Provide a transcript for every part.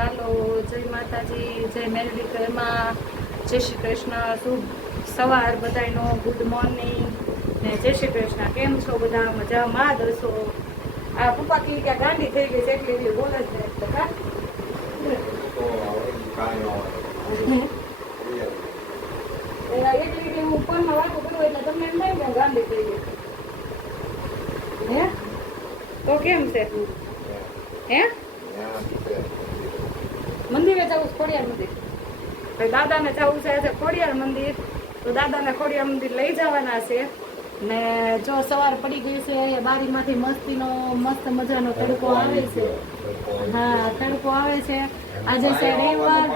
ચાલો જય માતાજી, જય મેલડી ઘરમાં, જય શ્રી કૃષ્ણ, શુભ સવાર બધાનો, ગુડ મોર્નિંગ ને જય શ્રી કૃષ્ણ. કેમ છો બધા? મજામાં દસો? આ પપ્પા કી કે ગાંડી થઈ ગઈ છે એટલે એવી બોલે જ નહીં એટલે કા એટલી હું ફોનમાં વાતો કરું એટલે તમને એમ થાય ને ગાંડી થઈ ગઈ. હે તો કેમ છે? હે મંદિરે જવું છે? ખોડિયાર મંદિર? દાદાને જવું છે આજે ખોડિયાર મંદિર, તો દાદાને ખોડિયાર મંદિર લઈ જવાના છે. ને જો સવાર પડી ગઈ છે, બારીમાંથી મસ્તીનો મસ્ત મજાનો તડકો આવે છે. હા, તડકો આવે છે. આજે છે રવિવાર,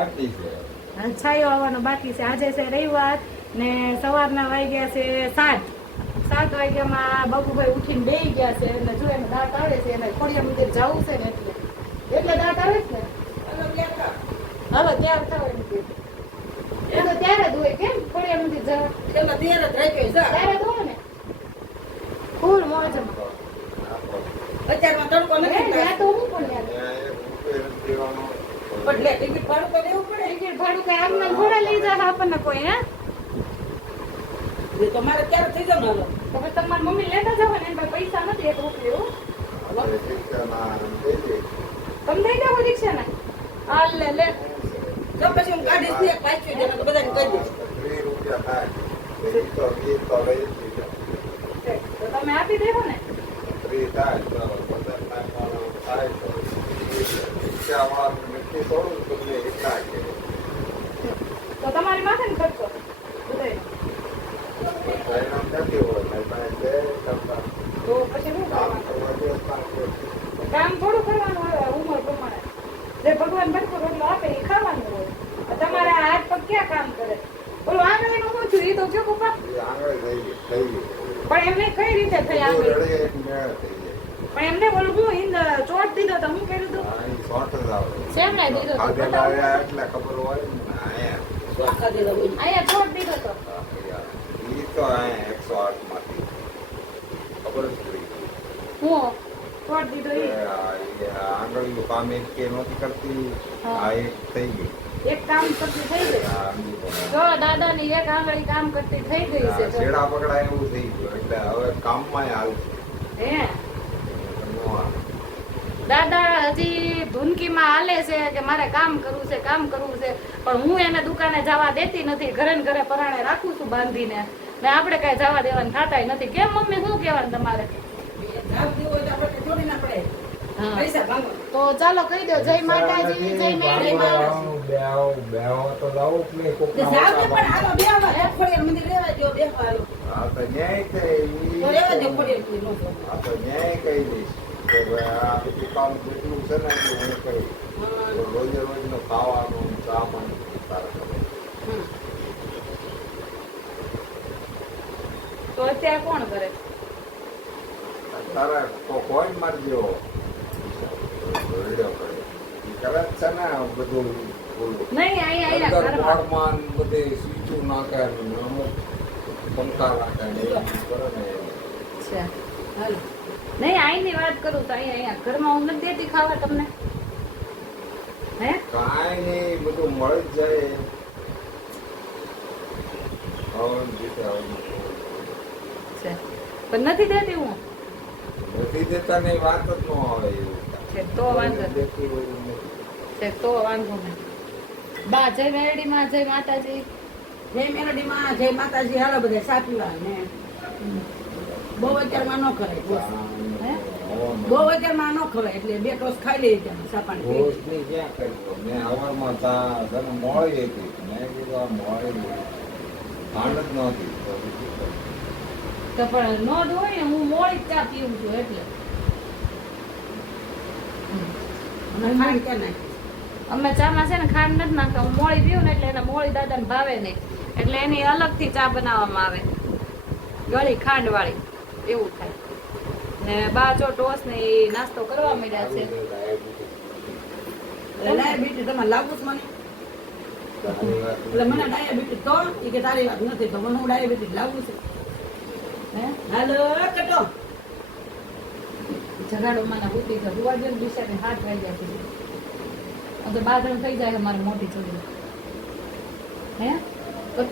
છાયો આવવાનો બાકી છે. આજે છે રવિવાર ને સવારના વાગ્યા છે 7 વાગ્યામાં બાબુભાઈ ઉઠીને બેસી ગયા છે અને જો એને દાંત આવે છે, એને ખોડિયાર મંદિર જવું છે ને એટલે દાંત આવે છે ને. હાલો ત્યારે થવાય નથી એ તો ત્યારે જ હોય. કેમ ખોડિયાર મંદિર જવા? એમાં ત્યારે જ રાખ્યો છે, ત્યારે જ હોય ને ફૂલ મોજમાં. અત્યારમાં તડકો નથી ત્યાં તો હું પણ એટલે ટિકિટ ભાડું તો લેવું પડે. ટિકિટ ભાડું કઈ આમને થોડા લઈ જાય આપણને કોઈ? હે તમારે ક્યારે થઈ જાવ ને? તો તમારી મમ્મી લેતા જાવ ને, એમ પૈસા નથી એક રૂપિયો. તમે લઈ જાવ રિક્ષા ને? હાલ લે તો પછી હું કાઢીશ ને પાછું જણા તો બધાને કહી દઈશ. 3 રૂપિયા થાય તો તમે આપી દેવો ને. 3 થાય તો તમારી માથે ને ખર્ચો તો પછી શું કામ થોડું કરવાનું હોય ઉંમર પ્રમાણે. જે ભગવાન ભરપૂર રોટલો આપે એ ખાવાનું હોય. તમારા હાથ પગ ક્યાં કામ કરે? બોલો આંગળી નું શું થયું? એ તો જો પપ્પા પણ એમને કઈ રીતે થઈ આંગળી? પણ એમને બોલું શું હિન્દ ચોટ દીધો તો હું કર્યું હતું? શેમને દીધો તો અહીંયા ચોટ દીધો તો હું ચોટ દીધો આંગળીનું કામ એક કે નહોતી કરતી, આ એક થઈ ગઈ. એક કામ કરતી થઈ ગઈ. જો દાદાની એક આંગળી કામ કરતી થઈ ગઈ છે. છેડા પકડાય એવું થઈ ગયું એટલે હવે કામમાં હાલ હે દાદા હજી ધૂનકીમાં હાલે છે કે મારે કામ કરવું છે, કામ કરવું છે, પણ હું એને દુકાને જવા દેતી નથી. ઘરે ને ઘરે પરાણે રાખું છું બાંધીને. ને આપણે કઈ જવા દેવાનું થતાય નથી. કેમ મમ્મી શું કહેવાનું તમારે? તો ચાલો કહી દો જય માતાજી, જય મેળી માં. કામ જેટલું છે ને એટલું હું કરું. રોજે રોજ નું ખાવાનું ચા પાણી તો અત્યારે કોણ કરે? તારા કોઈ મારજો કરે છે ને બધું નહીં અહીંયા ઘરમાં બધે સ્વીચું નાખે પંખા નાખે ને કરે ને. નહીં અહીંની વાત કરું તો અહીંયા ઘરમાં હું નથી દેતી ખાવા તમને. હે કાંઈ નહીં, બધું મળી જ જાય. પણ નથી દેતી હું. નથી દેતા ને વાત જ ન આવે એવું તો વાંધો તો વાંધો નહીં. બા જય મેરડી માં, જય માતાજી. જય મેરડી માં, જય માતાજી. હાલો બધા સાચવા ને બહુ અત્યારમાં ન કરે. બહુ અત્યારમાં ન ખવાય એટલે 2 ટોસ ખાઈ લઈએ ત્યાં સાપાણી. મેં હવારમાં મોડી હતી, મેં કીધું આ મોડી ખાંડ જ નહોતી તો પણ નોંધ હોય ને હું મોડી ચા પીવું છું એટલે અમે ચામાં છે ને ખાંડ નથી નાખતા. હું મોળી પીવું ને એટલે એને મોળી દાદાને ભાવે નહીં એટલે એની અલગથી ચા બનાવવામાં આવે, ગળી ખાંડ વાળી એવું થાય. ને બાજો ટોસ ને એ નાસ્તો કરવા માંડ્યા છે. ડાયાબિટીસ તમારે લાગુ મને એટલે મને ડાયાબિટીસ તો એ કે તારી વાત નથી તો મને હું ડાયાબિટીસ લાગુ છે. હાલો કટો જગાડો માના બુટી તો રૂવા દે બિચારે 7 વાગ્યા સુધી તો બાજણ થઈ જાય અમારી મોટી ચોરી હે તો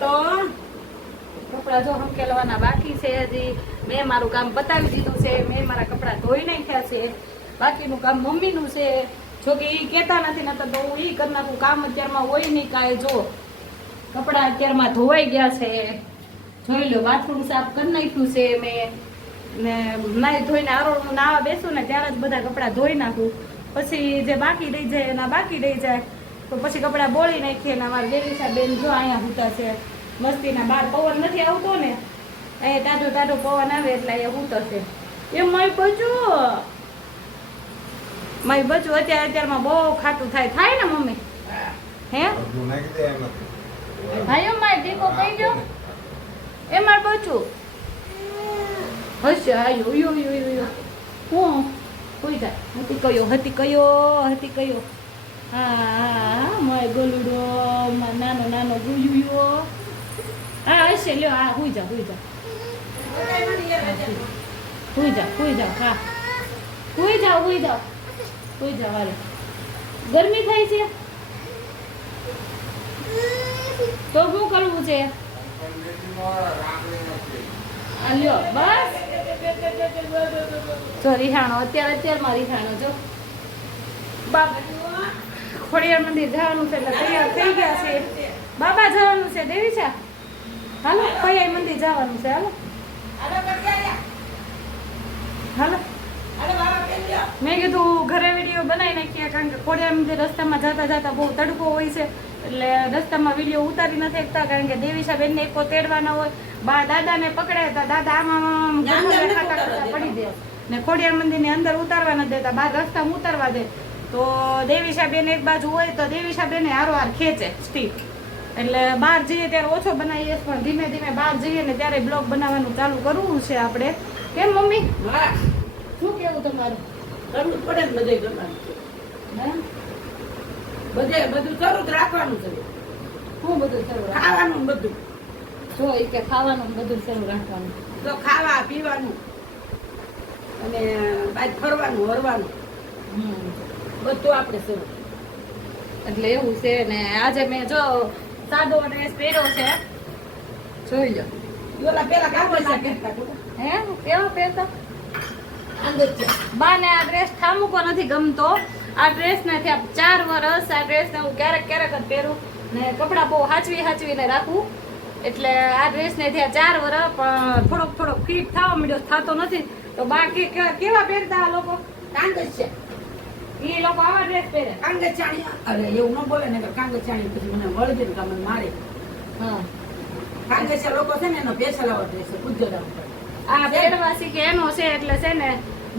કપડા જો હંકેલવાના બાકી છે હજી મેં મારું કામ પતાવી દીધું છે મેં મારા કપડા ધોઈ નાખ્યા છે બાકીનું કામ મમ્મીનું છે જો કે એ કહેતા નથી નતર તો હું ઈ કરી નાખું કામ અત્યારમાં હોય નહીં કાંઈ જો કપડા અત્યારમાં ધોવાઈ ગયા છે જોઈ લો બાથરૂમ સાફ કરી નાખ્યું છે મેં ને નાઈ ધોઈને આરોળનું નાવા બેસું ને ત્યારે જ બધા કપડાં ધોઈ નાખું પછી જે બાકી રહી જાય એના બાકી રહી જાય તો પછી કપડાં બોળી નાખીએ ને અમારા દેવીસા બેન જો અહીંયા હુતા છે મસ્તીના બહાર પવન નથી આવતો ને અહીંયા ટાઢો ટાઢો પવન આવે એટલે અહીંયા હુતા છે એ મારી બચું અત્યારમાં બહુ ખાટું થાય ને મમ્મી હે અડધું નાખી દે એમ નથી. ભાઈઓ મારે ટીકો કઈ ગયો એ માર બચું હશે આયો યો યો યો હું કોઈ જાય હતી કયો હા મોય ગોલુડો માં નાનો ગુયુયો હા હશે લ્યો હા હુઈ જા હા હુઈ જાવ હારે ગરમી થાય છે તો શું કરવું છે આ લ્યો બસ જો રિહાણો અત્યારમાં રિહાણો જો બાબા ખોડિયાર મંદિર જવાનું છે એટલે તૈયાર થઈ ગયા છે બાબા જવાનું છે દેવીચા હાલો ખોડિયાર મંદિર જવાનું છે હાલો મેં કીધું ઘરે વિડીયો બનાવી નાખીએ કારણ કે ખોડિયાર મંદિર રસ્તામાં જતા બહુ તડકો હોય છે એટલે રસ્તામાં વિડીયો ઉતારી નથી શકતા કારણ કે દેવીશા બેન ને એકો તેડવાના હોય બા દાદાને પકડે તો દાદા આમાં પડી દે ને ખોડિયાર મંદિર ની અંદર ઉતારવા નથી દેતા બહાર રસ્તામાં ઉતારવા દે તો દેવીશા બેન એક બાજુ હોય તો દેવીશા બેન હારોહાર ખેંચે સ્ટીક એટલે બહાર જઈએ ત્યારે ઓછો બનાવીએ પણ ધીમે ધીમે બહાર જઈએ ને ત્યારે બ્લોગ બનાવવાનું ચાલુ કરવું છે આપણે કેમ મમ્મી શું કેવું તમારું કરવું પડે ને બધે કરવાનું બધું શરૂ જ રાખવાનું છે શું બધું શરૂ ખાવાનું બધું જો એ કે ખાવાનું બધું શરૂ રાખવાનું તો ખાવા પીવાનું અને બાદ ફરવાનું હરવાનું બધું આપણે શરૂ એટલે એવું છે ને આજે મેં જો સાદો ડ્રેસ પહેર્યો છે જોઈ લો ઓલા પેલા કાગળ કહેતા હે કેવો પહેરતા અંદર છે બાને આ ડ્રેસ ઠામુકો નથી ગમતો આ ડ્રેસ ને થયા 4 વર્ષ આ ડ્રેસ ને હું ક્યારેક જ પહેરું ને કપડાં બહુ હાચવીને રાખું એટલે આ ડ્રેસ ને થયા 4 વર્ષ પણ થોડોક ફિટ થવા મળ્યો થતો નથી તો બાકી કેવા પહેરતા આ લોકો કાંગજ છે એ લોકો આવા ડ્રેસ પહેરે કાંગજ ચાણી અરે એવું ન બોલે ને કે કાંગજ ચાણી પછી મને વળગે ને મને મારે હા કાંગજ લોકો છે ને એનો પેસલાવા ડ્રેસ પૂજ્ય રામ આ પહેરવાસી કે એનો છે એટલે છે ને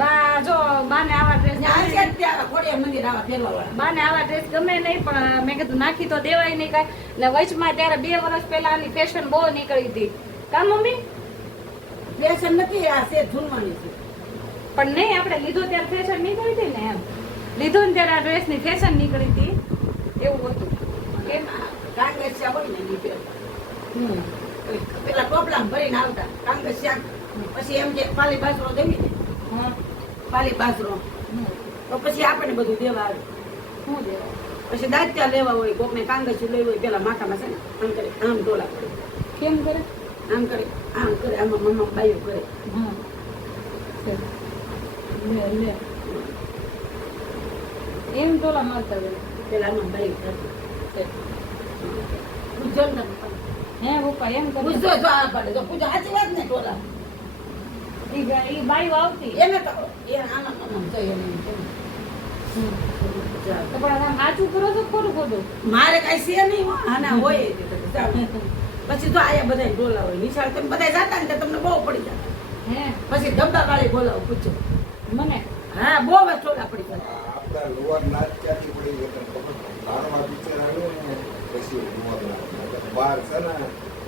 બા જો બાને આવા ડ્રેસ ખોડિયાર મંદિર આવા પહેરવા બાને આવા ડ્રેસ ગમે નહીં પણ મેં કીધું નાખી તો દેવાય નહીં કાંઈ ને વચમાં ત્યારે 2 વર્ષ પહેલા આની ફેશન બહુ નીકળી હતી કા મમ્મી ફેશન નથી આ છે જૂનવાની છે પણ નહીં આપણે લીધો ત્યારે ફેશન નીકળી હતી ને એમ લીધો ને ત્યારે આ ડ્રેસ ની ફેશન નીકળી હતી એવું હતું કેમ કાંગજ છે હોય ને એ પહેરતા પેલા ટોપલા ભરીને આવતા કાંગજ શાક પછી એમ કે પાલી બાજરો દેવી ને પાલી બાજરો તો પછી આપણને બધું દેવા આવે શું દેવા પછી દાંત્યા લેવા હોય કોકને કાંગજ લેવી હોય પેલા માથામાં છે ને આમ કરે આમ ડોલા કરે કેમ કરે આમ કરે આમાં મમ્મા બાયો કરે હા લે એમ ટોલા મારતા હોય પેલા આમાં બાયો કરતી પૂજન નથી હે પપ્પા એમ કરે પૂછજો જો આ પડે તો પૂજા સાચી વાત ને ટોલા ઈ બાયું આવતી એને તો એ આમાં મમ્મા જોઈએ નહીં તો પણ આમ સાચું કરો છો ખોટું મારે કઈ છે નહીં આના હોય પછી તો આયા બધા ડોલા હોય નિશાળ તમે બધા જાતા ને તમને બહુ પડી જાય હે પછી ડબ્બા વાળી બોલાવો પૂછો મને હા બહુ જ ડોલા પડી જાય આપણા લુવાર નાચ ક્યાંથી પડી ગઈ તને ખબર? બારમા પિક્ચર આવ્યું ને પછી લુવાર નાચ. બહાર છે ને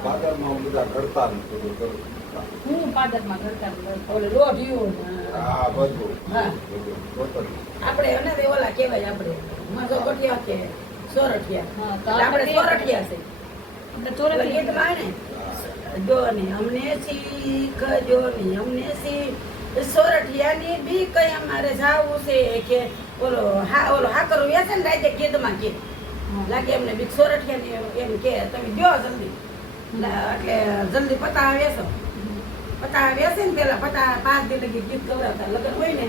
બાદરમાં બધા કરતા ને બધું કરું. હું પાદરમાં કરતા ઓલે લોઢિયું હા બધું હા. બધું ટોટલ. આપણે એને તે ઓલા કહેવાય આપણે માzo ગઠિયા કે સોરઠિયા હા, તો આપણે આપણે સોરઠિયા છે ચોરે ઓલા ગીતમાં આવે ને જો ને અમને શીખ જો ને અમને શીખ સોરઠિયાની બી કઈ અમારે જાવું છે કે ઓલો હાકરું વેસે ને રાતે ગીધમાં ગીધ લાગે એમને બીક સોરઠિયા એમ કે તમે ગયો જલ્દી એટલે જલ્દી પતા વેસો પતા વેસે ને પેલા પતા 5 દી લગી ગીત ગવડાવતા લગ્ન હોય ને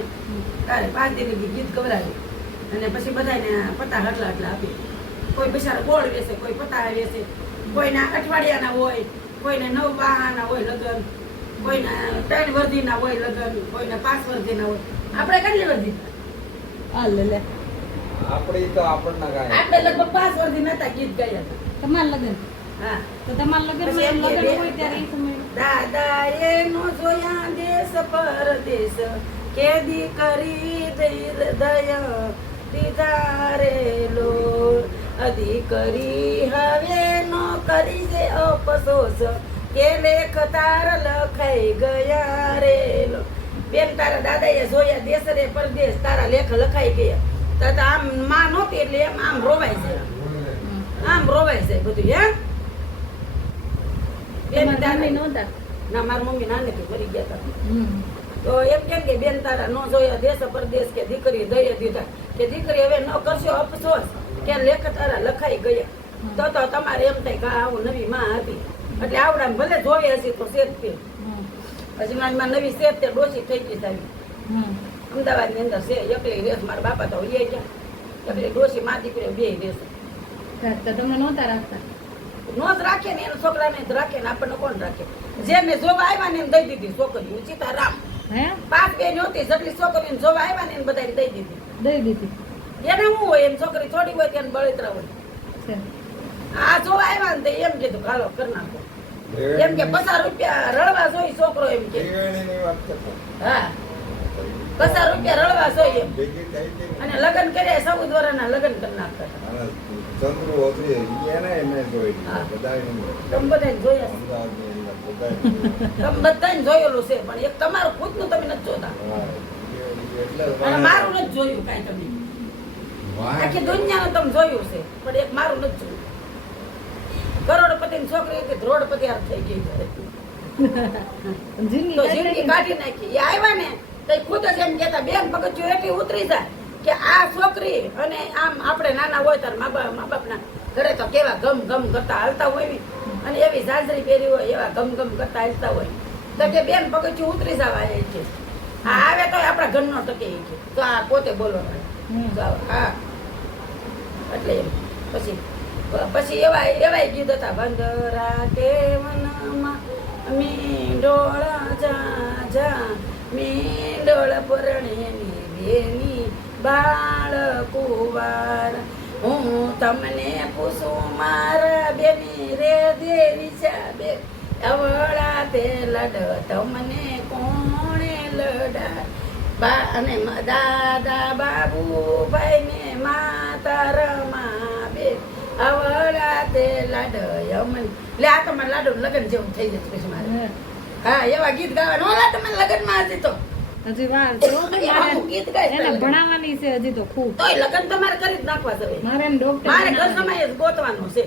ત્યારે 5 દી લગી ગીત ગવડાવી અને પછી બધાને પતા હટલા હટલા આપી કોઈ બિચારા ગોળ વેસે કોઈ પતા વેસે કોઈના અઠવાડિયાના હોય કોઈને 9 બહાના હોય લગ્ન કોઈના 3 વર્ધીના હોય લગ્ન કોઈને 5 વર્ધીના હોય આપણે કેટલી વર્ધી આ લે આપણે તો આપણના કાંઈ આપણે લગભગ 5 વર્ધી નતા ગીત ગાયા હતા. તમાર લગન હા તો તમાર લગન પછી એમ કે લગન હોય ત્યારે એ સમય દાદા એનો જોયા દેશ પરદેશ કેદી કરી દયા દીધા રે લો અધિકરી હવે નો કરી છે અફસોસ કે લેખ તાર લખાઈ ગયા રે લો બેન તારા દાદાએ જોયા દેશ રે પરદેશ તારા લેખ લખાઈ ગયા તો આમ માં નહોતી એટલે એમ આમ રોવાય છે બધું હે બેન તમારી તારા મમ્મી નહોતા ના મારી મમ્મી નાનેથી મરી ગયા હતા તો એમ કેમ કે બેન તારા નો જોયા દેશ પરદેશ કે દીકરી દયા દીધા કે દીકરી હવે ન કરશો અફસોસ કે લેખ તારા લખાઈ ગયા તો તમારે એમ થાય કે આવું નવી માં હતી એટલે આવડા ભલે જોઈ હશે તો શેત કે પછી મારી માં નવી શેત તે ડોસી થઈ ગઈ સાહેબ અમદાવાદ ની અંદર છે એકલી રેસ મારા બાપા તો એ ગયા એકલી ડોસી માં દીકરી બે રેસ તો તમે નહોતા રાખતા નો જ રાખે ને એના છોકરાને જ રાખે ને આપણને કોણ રાખે જેને જોવા આવ્યા ને એને દઈ દીધી છોકરીઓ સીતારામ હે 5 બેન હતી જેટલી છોકરીઓને જોવા આવ્યા ને એને બધાને દઈ દીધી દઈ દીધી એને શું હોય એમ છોકરી થોડી હોય તેને બળતરા હોય છે આ જોવા આવ્યા ને તે એમ કીધું હાલો કરી નાખો એમ કે 50 રૂપિયા રળવા જોઈ છોકરો એમ કે ત્રિવેણીની વાત કરતો. હા 50 રૂપિયા રળવા જોઈ એમ ભેગી થઈ ગઈ. અને લગ્ન કર્યા 14 વર્ષના લગ્ન કરી નાખતા હતા. અને ચંદ્રુ હતું એને મેં જોઈ હા. બધાને તમે બધાને જોયા છે. અમદાવાદની અંદર બધાને. તમે બધાને જોયેલું છે પણ એક તમારું ખુદનું તમે નથી જોતા હા. એટલે અને મારું નથી જોયું કાંઈ તમે આખી દુનિયાનું તમે જોયું છે પણ એક મારું નથી જોયું કરોડપતિની છોકરી હતી ધ્રોડપતિ હાર થઈ ગઈ જિંદગી તો જિંદગી કાઢી નાખી એ આવ્યા ને તો એ ખુદ જ એમ કહેતા બેન પગથિયું એટલી ઉતરી જાય કે આ છોકરી અને આમ આપણે નાના હોય ત્યારે મા બાપના ઘરે તો કેવા ગમ ગમ કરતા હાલતા હોય ને અને એવી ઝાંઝરી પહેરી હોય એવા ગમ ગમ કરતા હાલતા હોય તો કે બેન પગથિયું ઉતરી જવા એ છે આ આવે તો આપણા ઘરનો ટકે એ છે તો આ પોતે બોલવા હા એટલે એમ પછી એવા ગીત હતા બંદરા કે વનમાં મીંડોળ જા મીંડોળ પરણેની બેની બાળ કુવાર હું તમને પૂછું મારા બેની રે દેવી ચાબે અવળા તે લડ તમને કોણે લડા અને દાદા બાબુભાઈ ને માતા રમા બે અવળા તે લાડ યમન લે આ તમારે લાડુ લગન જેવું થઈ જશે પછી મારે હા એવા ગીત ગાવાના ઓલા તમે લગન માં હજી તો હજી વાર છે હો ભાઈ, એવા હું ગીત ગાઈશ એને પહેલા. ભણાવવાની છે હજી તો ખૂબ તોય લગન તમારે કરી જ નાખવા જોઈએ મારે એને ડોક્ટર મારે ઘર બનાવવાનું. સમયે જ ગોતવાનું છે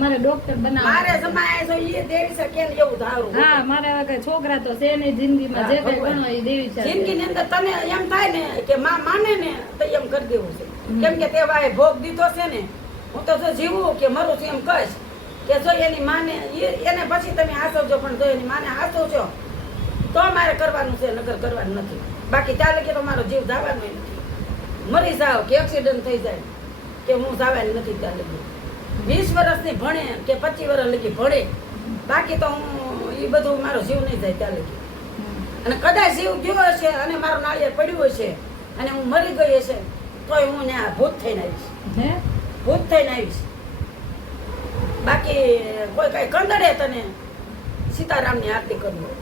મારે ડોક્ટર મારે બનાવવાનું. સમયે તો એ દેવી શકે ને એવું ધારું હા મારે હવે કઈ છોકરા તો છે નહીં જિંદગીમાં જે કઈ ભગવાન. ભણો એ દેવી છે જિંદગી ની અંદર તને એમ થાય ને કે માં માને ને તો એમ કરી દેવું છે કેમ કે તે ભાઈ ભોગ દીધો છે ને હું તો જો જીવું કે મરું છું એમ કહીશ કે જો એની માને એને પછી તમે હાસવજો પણ જો એની માને હાસવજો તો મારે કરવાનું છે નકર કરવાનું નથી બાકી ત્યાં લગી તો મારો જીવ જવાનો નથી મરી જાવ કે એક્સિડન્ટ થઈ જાય કે હું જવાની નથી ત્યાં લગી 20 વર્ષની ભણે કે 25 વર્ષ લગી ભણે બાકી તો હું એ બધું મારો જીવ નહીં જાય ત્યાં લગી અને કદાચ જીવ ગયો હશે અને મારું નાળિયેર પડ્યું હશે અને હું મરી ગઈ હશે તોય હું ત્યાં ભૂત થઈને આવીશ હે ભૂત થઈને આવીશ બાકી કોઈ કઈ કંદડે તને સીતારામની આરતી કરવું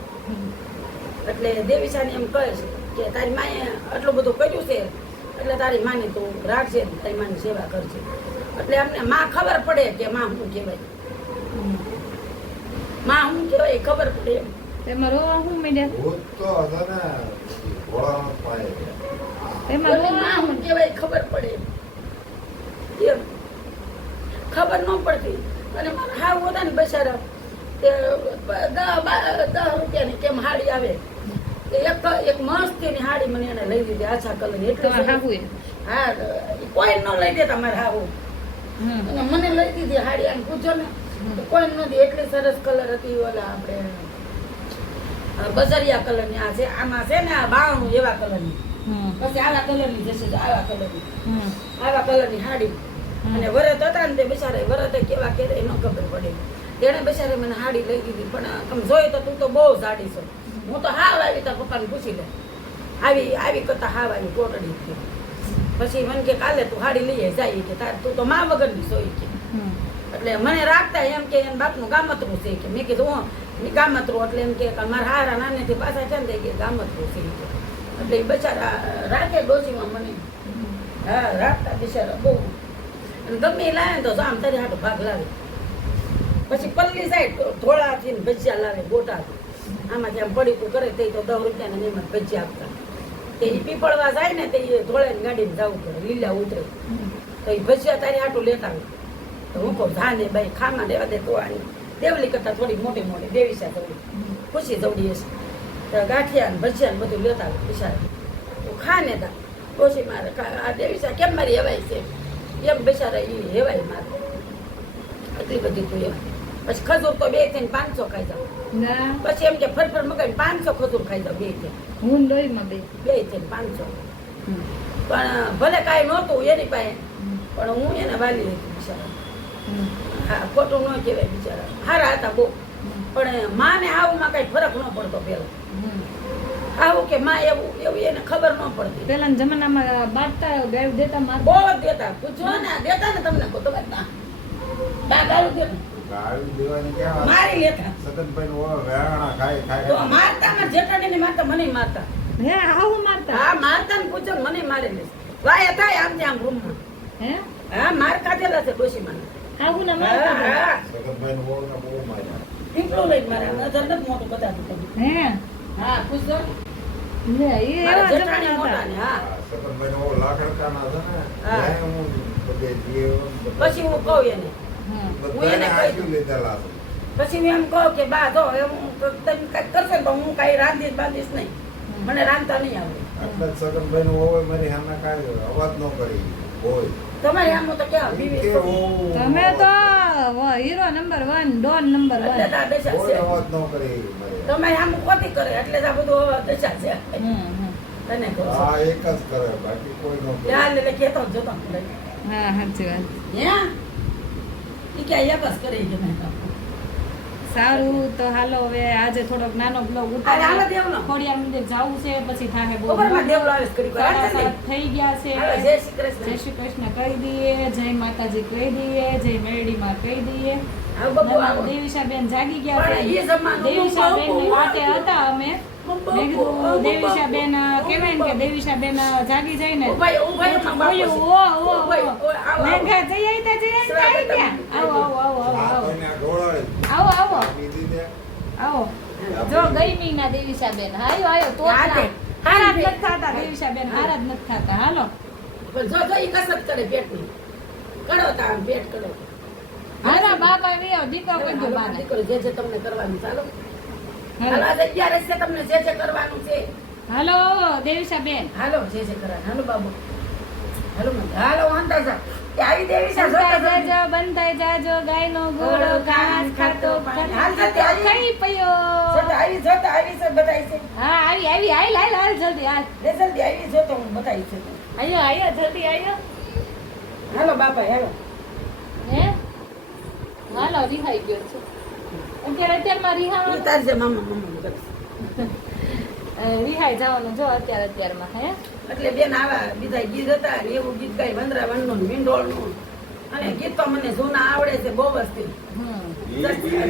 એટલે દેવીસાની એમ કહે છે કે તારી માએ આટલું બધું કર્યું છે એટલે તારી માની તું રાખજે તારી માની સેવા કરજે એટલે અમને માં ખબર પડે કે માં શું કહેવાય માં શું કહેવાય એ ખબર પડે એમ તેમાં રોવા હું મીડ્યા ભૂત તો હતો ને ઘોડાનો પાય તેમાં એટલે રોવા માં શું કહેવાય એ ખબર પડે એમ ખબર ન પડતી અને મારા હાવ હતા ને બચારા તે 10 રૂપિયાની કેમ હાડી આવે તે એક મસ્તીની હાડી મને એને લઈ દીધી આછા કલરની તમારા એટલે હાહુએ હા ઈ કોઈ ન લઈ દેતા મારે હાવું હમ અને મને લઈ દીધી હાડી આમ પૂછો ને તો કોઈ નથી એટલી સરસ કલર હતી ઓલા આપણે બજરિયા કલરની આ છે આમાં છે ને આ 92 એવા કલરની હમ પછી આવા કલરની જશે તો આવા કલરની હમ આવા કલરની હાડી અને વરત હતા ને તે બિચારે વરતે કેવા કે ન ખબર પડે તેણે બિચારે મને હાડી લઈ દીધી પણ તમે જોઈ તો તું તો બહુ સાડી છો હું તો હાવ આવી તાર પપ્પાને પૂછી લે આવી કરતા હાવ આવી કોટડી હતી પછી મને કે કાલે તું હાડી લઈ જાય કે તાર તું તો મા વગરની સોઈ કે હમ એટલે મને રાખતા એમ કે એમ બાપનું ગામતરું છે કે મેં કીધું હું ગામતરું એટલે એમ કે મારા હારા નાનેથી પાછા છે ને કે ગામતરું છે કે એટલે એ બચારા રાખે ડોસીમાં મને હા રાખતા બિચારા બહુ અને ગમે એ લાવે ને તો આમ તારી હાટો ભાગ લાવે પછી પલ્લી સાઈડ ધોળાથી ને ભજીયા લાવે ગોટા આમાંથી આમ પડીકું કરે તે તો 10 રૂપિયાના એમાં ભજીયા આપતા તે એ પીપળવા જાય ને તે ધોળે ગાડીને જવું પડે લીલા ઉતરે તો એ ભજીયા તારી હાટું લેતા હોય તો હું કહું જા ને ભાઈ ખામાં દેવા દે તો આની દેવલી કરતા થોડી મોટી મોટી દેવીસા જવડી ખુશી જવડી હશે તો ગાંઠિયા ને ભજીયા ને બધું લેતા હોય બિચારા તું ખા ને તા ઓછી મારે આ દેવીસા કેમ મારી હેવાય છે એમ બિચારા એ હેવાય મારે એટલી બધી તું એમ પછી ખજૂર તો 2 થઈને 500 ખાઈ જાવ ના પછી એમ કે ફરફર મગાવી 500 ખજૂર ખાઈ જાવ 2 થઈને હું લોહીમાં બે 2 થઈને 500 હમ પણ ભલે કાંઈ નહોતું એની પાસે પણ હું એને વાલી હતી બિચારા હમ હા ખોટું ન કહેવાય બિચારા હારા હતા બહુ પણ માને આવુંમાં કઈ ફરક ન પડતો પેલો હમ આવું કે માં એવું એવું એને ખબર ન પડતી પેલાના જમાનામાં બાટતા ગાય દેતા માર બહુ જ દેતા પૂછો ને દેતા ને તમને કહો તો ના ગાળું દેતા ગાળી દેવાની ક્યાં વાત? મારી લેતા સગનભાઈનો ઓળો વેરાણા ખાય તો ખાય મારતા માં જેઠાણીને મારતા મને મારતા હે આવું મારતા હા મારતા ને પૂછો ને મને મારી લે વાય થાય આમ ત્યાં રૂમમાં હે હા માર ખાધેલા છે ડોશીમાં આવું ના હા મારતા હા સગનભાઈનો ઓળો બહુ માર્યા. પીપળું લઈને મારા નજર નથી મોટું બતાતું તમને હે હા પૂછો લે એ મારા એવા જેઠાણી જમાના મોટા હતા ને હા સગનભાઈનો ઓળો લાકડકાના છે ને હા. ત્યાં હું બધે જીવન પછી હું કહું એને હમ હું એને બધાને કહી આશી લીધેલા છે. પછી હું એમ કહું કે બા જો એમ તમે કઈ કરશે ને તો હું કઈ રાંધીશ બાંધીશ નહીં મને રાંધતા નહીં આવડે એટલે જ સગનભાઈનો ઓળો મારી સામે કાંઈ અવાજ ન કરી હોય. તમારે આમ તો ક્યાં બીવી કે છો? ઓ- તમે તો હીરો નંબર 1 ડોન નંબર એટલે 1 તો આ દશા કોઈ છે અવાજ ન કરી મારી. તમારે આમ ખોટી કરે એટલે જ આ બધું દશા છે હમ તને કહું છું. આ એક જ કરે બાકી કોઈ ન કરે. યાર એટલે કહેતો જ જોતો હા સાચી વાત હે ઈ ક્યાં એક જ કરે કે નહીં સારું તો હાલો હવે આજે થોડોક નાનો બ્લોગ અરે હાલો ઉતારો દેવનો ખોડિયાર મંદિર જવું છે પછી થાહે બહુ ખબરમાં દેવલો આવે છે કરી સાડા કરે 7 થઈ ગયા છે હાલો જય શ્રી કૃષ્ણ જય શ્રી કૃષ્ણ કહી દઈએ જય માતાજી કહી દઈએ જય મેરડીમાં કહી દઈએ આવો બબુ આવો દેવીશાબેન જાગી ગયા પણ છે એ જમાનો દેવીશાબેન બહુ વાટે હતા અમે મેં કીધું દેવીશાબેન કહેવાય ને કે દેવીશાબેન જાગી જાય ને ઉભાઈ ઉભાઈ માં બાપુ છે. ઓયો ઓ ઉભાઈ, ઓ, આવો, મેઘા જઈ આવી ગયા આવો આવો આવો આ આવો કોઈને આ ઢોળાય. આવો આવો આપી દીધે. આવો જો ગઈ ના દેવીશાબેન આયો આયો તો હાથે. હારા જ નથી ખાતા દેવીશાબેન હારા જ નથી ખાતા હાલો પણ જો જો ઈ કસરત કરે પેટની કરો તા આમ પેટ કરો હારા બાપા આવ્યો દીકરો કોઈ ગયો બાને દીકરો જે જે તમને કરવાનું ચાલો હાલો હાલો આ જગ્યા રહેશે તમને જે જે કરવાનું છે હાલો દેવીશાબેન હાલો જે જે કરવાનું હાલો બાબુ હાલો મત હાલો વાંધા જા એ આવી દેવી છે બંધાઈ જાજો બંધાઈ જાજો ગાયનો ઘોડો ઘાસ ખાતો હાલ જતી આવી. ખાઈ પયો જોતા આવી છે બતાઈ છે હા આવી આવી હાલ હાલ હાલ જલ્દી હાલ લે જલ્દી આવી જો તો હું બતાઈ છે આયો આયો જલ્દી આયો હાલો બાપા હાલો હે હાલો રિહાઈ ગયો છે અત્યારમાં ઈ રિહાવાનું તાર છે મામા મમ્મી કરે રિહાઈ જવાનું જો અત્યારમાં હે એટલે બેન આવા બીજા ગીત હતા ને એવું ગીત ગાય વંદરાવનનું ને મીંડોળનું અને ગીત તો મને જૂના આવડે છે બહુ વસ્તી હમ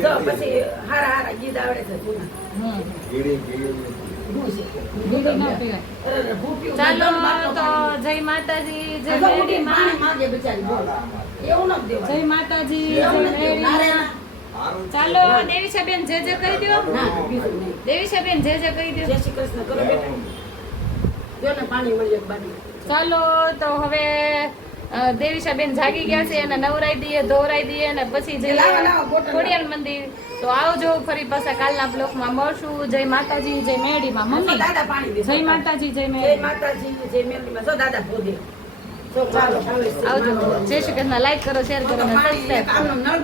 જો પછી હારા હારા ગીત આવડે છે જૂના હમ ગીડી ગીડી. શું છે? બીડી ન પીવાય. અરે, ભૂખ્યું ચાલો બંધ બાટલો તો પાણી. જય માતાજી જય આ જો ઉઠીને મેરડીમાં પાણી માંગે બિચારી બોલ. એવું નથી જય દેવાનું. માતાજી જય એવું નથી દેવાનું. ના રે મેરડીમાં ના. સારું છે. ચાલો દેવીશાબેન જે જે કહી દો ના, બીજું નહીં. દેવીશાબેન જે જે કહી દો જય શ્રી કૃષ્ણ કરો બેટા જો ને પાણી મળ્યું એક બાજુ ચાલો તો હવે દેવીશાબેન જાગી ગયા છે એને નવરાઈ દઈએ ધોવરાઈ દઈએ અને પછી જઈએ લાવો, લાવો, બોટલ લાવો. ખોડિયાર મંદિર તો આવજો ફરી પાછા કાલના બ્લોકમાં મળશું જય માતાજી જય મેરડીમાં જો મમ્મી દાદા પાણી દે જય માતાજી જય જય મેરડી માતાજી જય મેરડીમાં જો દાદા ભોજે તો ચાલો આવે છે આવજો. જય શ્રી કૃષ્ણ. લાઈક કરો, શેર કરો અને પાણી સબસ્ક્રાઈબ કરો. આમનું નળ